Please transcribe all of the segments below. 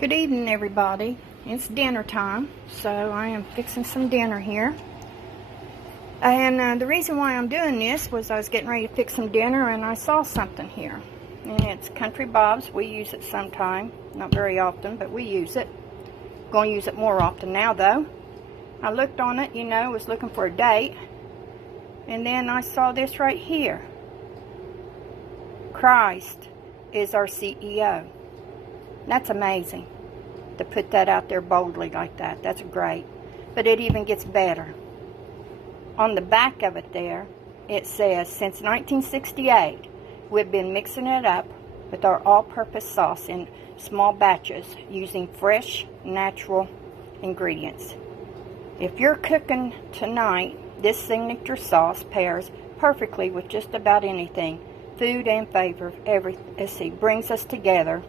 Good evening, everybody. It's dinner time, so I am fixing some dinner here. And the reason why I'm doing this was I was getting ready to fix some dinner and I saw something here. And it's Country Bob's. We use it sometime. Not very often, but we use it. Going to use it more often now, though. I looked on it, was looking for a date. And then I saw this right here. Christ is our CEO. That's amazing to put that out there boldly like that. That's great. But it even gets better. On the back of it there, it says, since 1968, we've been mixing it up with our all-purpose sauce in small batches using fresh, natural ingredients. If you're cooking tonight, this signature sauce pairs perfectly with just about anything. Food and flavor, brings us together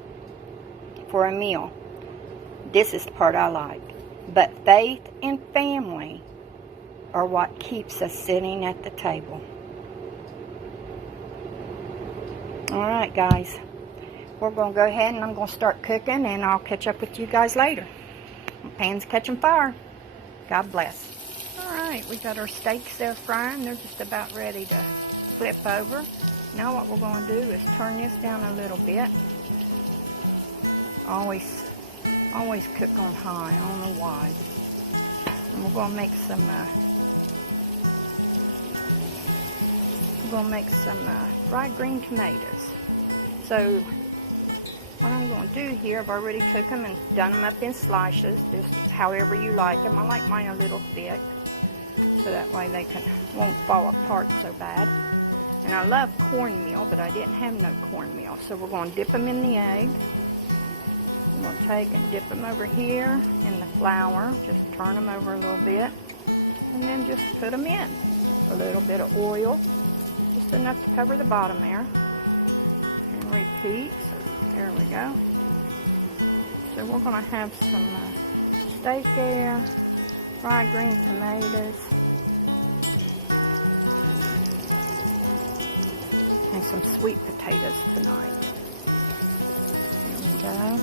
for a meal. This is the part I like. But faith and family are what keeps us sitting at the table. Alright, guys. We're going to go ahead and I'm going to start cooking, and I'll catch up with you guys later. My pan's catching fire. God bless. Alright, we got our steaks there frying. They're just about ready to flip over. Now what we're going to do is turn this down a little bit. Always cook on high. I don't know why. And we're going to make some fried green tomatoes. So what I'm going to do here, I've already cooked them and done them up in slices, just however you like them. I like mine a little thick, so that way they won't fall apart so bad. And I love cornmeal, but I didn't have no cornmeal, so we're going to dip them in the egg. I'm going to take and dip them over here in the flour, just turn them over a little bit, and then just put them in. A little bit of oil, just enough to cover the bottom there, and repeat. So there we go. So we're going to have some steak there, fried green tomatoes, and some sweet potatoes tonight. There we go.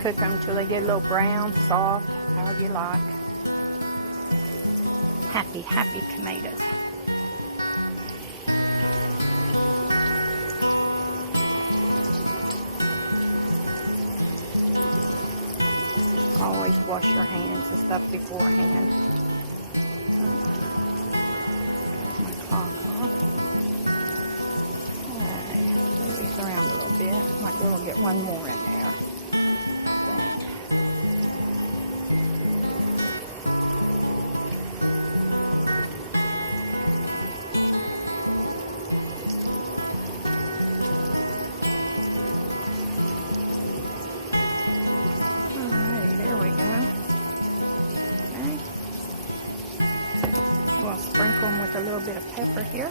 Cook them until they get a little brown, soft, however you like. Happy tomatoes. Always wash your hands and stuff beforehand. Take my cloth off. Alright, move these around a little bit. Might be able to get one more in there. We'll sprinkle them with a little bit of pepper here.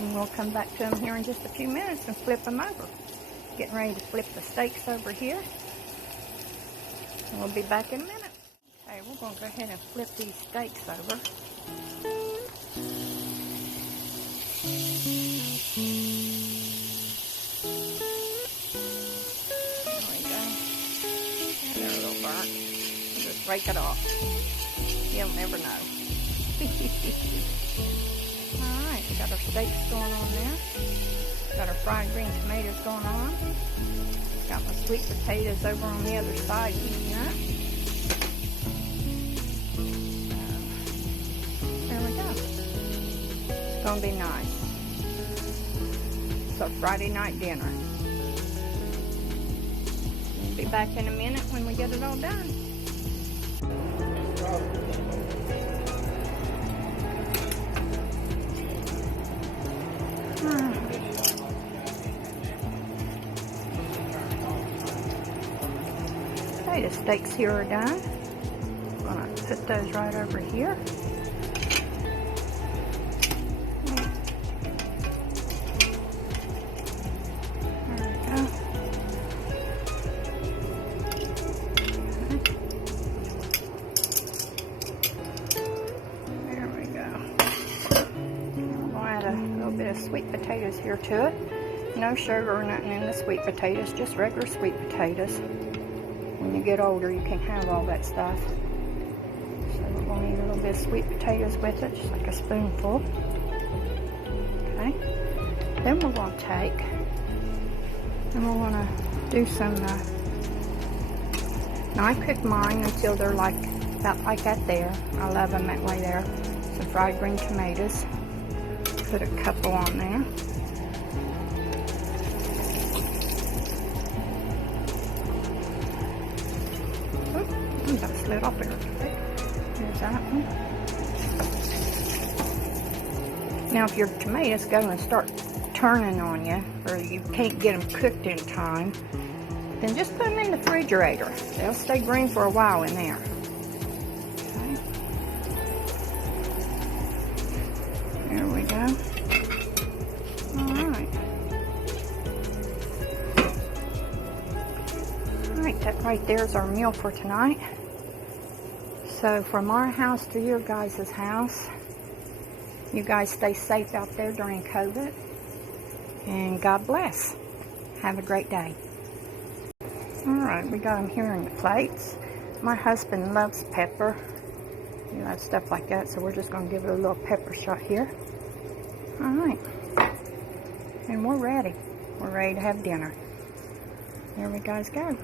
And we'll come back to them here in just a few minutes and flip them over. Getting ready to flip the steaks over here. And we'll be back in a minute. Okay, we're going to go ahead and flip these steaks over. Break it off. You'll never know. Alright, we got our steaks going on there. Got our fried green tomatoes going on. Got my sweet potatoes over on the other side heating up. There we go. It's going to be nice. So Friday night dinner. We'll be back in a minute when we get it all done. Okay, the steaks here are done. I'm going to put those right over here. There we go. flavor to it. No sugar or nothing in the sweet potatoes, just regular sweet potatoes. When you get older, you can have all that stuff. So we're going to eat a little bit of sweet potatoes with it, just like a spoonful. Okay. Then we're going to take, and we're going to do some, now I cook mine until they're like, about like that there. I love them that way there. Some fried green tomatoes. Put a couple on there. Oh, that slid off there. There's that one. Now if your tomatoes go and start turning on you, or you can't get them cooked in time, then just put them in the refrigerator. They'll stay green for a while in there. Okay. There we go. Alright. Alright, that right there is our meal for tonight. So from our house to your guys' house, you guys stay safe out there during COVID. And God bless. Have a great day. Alright, we got them here in the plates. My husband loves pepper. He loves stuff like that, so we're just going to give it a little pepper shot here. Alright. And we're ready. We're ready to have dinner. There we guys go.